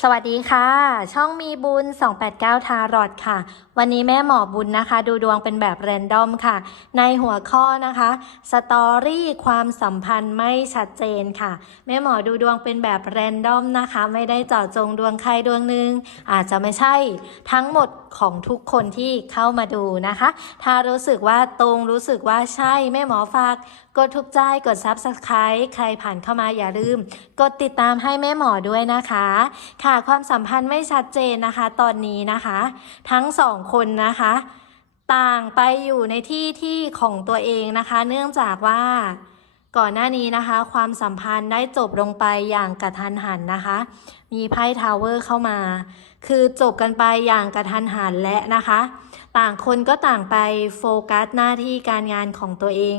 สวัสดีค่ะ ช่องมีบุญ 289 ทารอดค่ะ วันนี้แม่หมอบุญนะคะ ดูดวงเป็นแบบแรนดอมค่ะ ในหัวข้อนะคะสตอรี่ความสัมพันธ์ไม่ชัดเจนค่ะ แม่หมอดูดวงเป็นแบบแรนดอมนะคะ ไม่ได้เจาะจงดวงใครดวงหนึ่งอาจจะไม่ใช่ทั้งหมดของทุกคนที่เข้ามาดูนะคะ ถ้ารู้สึกว่าตรงรู้สึกว่าใช่แม่หมอฝากกดทุกใจกดซับสไคร b e ใครผ่านเข้ามาอย่าลืม กดติดตามให้แม่หมอด้วยนะคะค่ะความสัมพันธ์ไม่ชัดเจนนะคะ ตอนนี้นะคะ ทั้งสองคนนะคะ ต่างไปอยู่ในที่ที่ของตัวเองนะคะ เนื่องจากว่าก่อนหน้านี้นะคะ ความสัมพันธ์ได้จบลงไปอย่างกระทันหันนะคะ มีไพ่ทาวเวอร์เข้ามา คือจบกันไปอย่างกระทันหันและนะคะ ต่างคนก็ต่างไปโฟกัสหน้าที่การงานของตัวเอง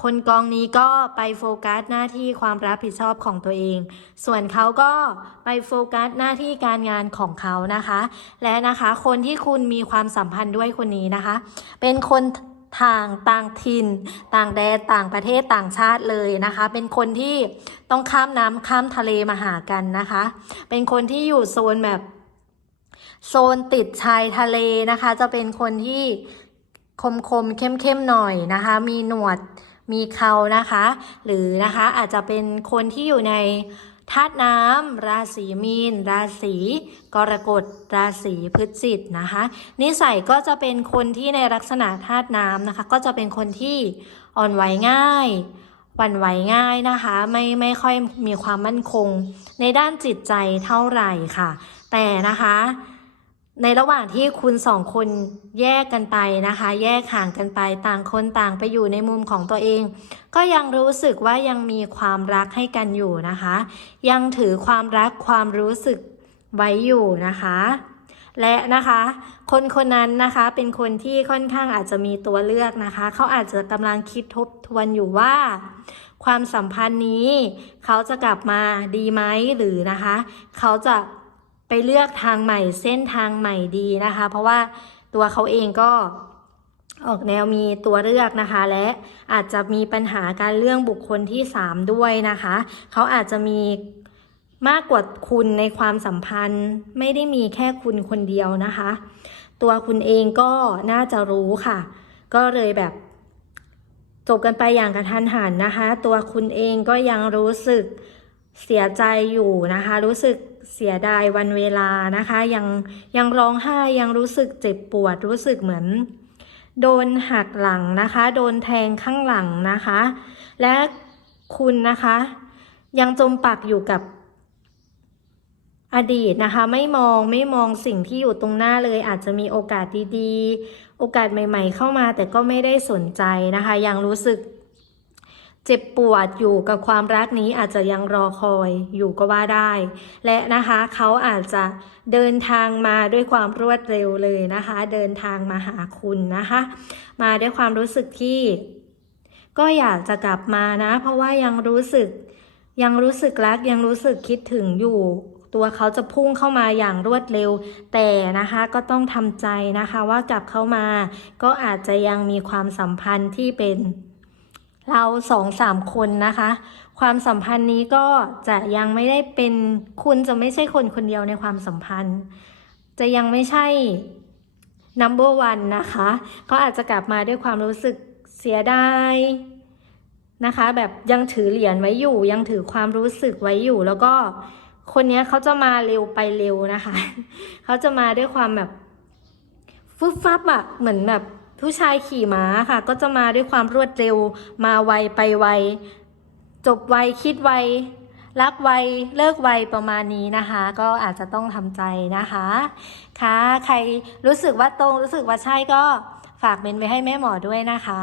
คนกองนี้ก็ไปโฟกัสหน้าที่ความรับผิดชอบของตัวเอง ส่วนเขาก็ไปโฟกัสหน้าที่การงานของเขานะคะ และนะคะ คนที่คุณมีความสัมพันธ์ด้วยคนนี้นะคะ เป็นคนทางต่างถิ่น ต่างแดนต่างประเทศต่างชาติเลยนะคะ เป็นคนที่ต้องข้ามน้ำข้ามทะเลมาหากันนะคะ เป็นคนที่อยู่โซนแบบโซนติดชายทะเลนะคะ จะเป็นคนที่คมคมๆเข้มเข้มๆหน่อยนะคะ มีหนวด มีเขานะคะ หรือนะคะอาจจะเป็นคนที่อยู่ในธาตุน้ำราศีมีน ราศีกรกฎราศีพฤศจิกนะคะ นิสัยก็จะเป็นคนที่ในลักษณะธาตุน้ำนะคะ ก็จะเป็นคนที่อ่อนไหวง่ายหวั่นไหวง่ายนะคะ ไม่ไม่ค่อยมีความมั่นคง ในด้านจิตใจเท่าไหร่ค่ะ แต่นะคะ ในระหว่างที่คุณสองคนแยกกันไปนะคะ แยกห่างกันไปต่างคนต่างไปอยู่ในมุมของตัวเอง ก็ยังรู้สึกว่ายังมีความรักให้กันอยู่นะคะ ยังถือความรักความรู้สึกไว้อยู่นะคะ และนะคะ คนคนนั้นนะคะเป็นคนที่ค่อนข้างอาจจะมีตัวเลือกนะคะ เขาอาจจะกำลังคิดทบทวนอยู่ว่า ความสัมพันธ์นี้ เขาจะกลับมาดีไหมหรือนะคะ เขาจะ ไปเลือกทางใหม่เส้นทางใหม่ดีนะคะ เพราะว่าตัวเขาเองก็ออกแนวมีตัวเลือกนะคะ และอาจจะมีปัญหาการเรื่องบุคคลที่สามด้วยนะคะ เขาอาจจะมีมากกว่าคุณในความสัมพันธ์ ไม่ได้มีแค่คุณคนเดียวนะคะ ตัวคุณเองก็น่าจะรู้ค่ะ ก็เลยแบบจบกันไปอย่างกระทันหันนะคะ ตัวคุณเองก็ยังรู้สึกเสียใจอยู่นะคะ รู้สึก เสียดายวันเวลานะคะ ยังยังร้องไห้ยังรู้สึกเจ็บปวดรู้สึกเหมือน โดนหักหลังนะคะ โดนแทงข้างหลังนะคะ และคุณนะคะ ยังจมปักอยู่กับอดีตนะคะ ไม่มองไม่มองสิ่งที่อยู่ตรงหน้าเลย อาจจะมีโอกาสดีๆ โอกาสใหม่ ๆ เข้ามาแต่ก็ไม่ได้สนใจนะคะ ยังรู้สึก เจ็บปวดอยู่กับความรักนี้อาจจะยังรอคอยอยู่ก็ว่าได้ และนะคะเขาอาจจะเดินทางมาด้วยความรวดเร็วเลยนะคะ เดินทางมาหาคุณนะคะ มาด้วยความรู้สึกที่ ก็อยากจะกลับมานะ เพราะว่ายังรู้สึกยังรู้สึกรักยังรู้สึกคิดถึงอยู่ ตัวเขาจะพุ่งเข้ามาอย่างรวดเร็ว แต่นะคะก็ต้องทำใจนะคะว่ากลับเข้ามา ก็อาจจะยังมีความสัมพันธ์ที่เป็น เราสองสามคนนะคะ ความสัมพันธ์นี้ก็จะยังไม่ได้เป็นคุณจะไม่ใช่คนคนเดียวในความสัมพันธ์ จะยังไม่ใช่ number one นะคะก็อาจจะกลับมาด้วยความรู้สึกเสียดายนะคะ แบบยังถือเหรียญไว้อยู่ ยังถือความรู้สึกไว้อยู่ แล้วก็คนนี้เขาจะมาเร็วไปเร็วนะคะ เขาจะมาด้วยความแบบฟึบฟับอะเหมือนแบบ ผู้ชายขี่ม้าค่ะ ก็จะมาด้วยความรวดเร็ว มาไวไปไว จบไวคิดไว รักไวเลิกไวประมาณนี้นะคะ ก็อาจจะต้องทำใจนะคะค่ะใครรู้สึกว่าตรงรู้สึกว่าใช่ก็ฝากเมนไว้ให้แม่หมอด้วยนะคะ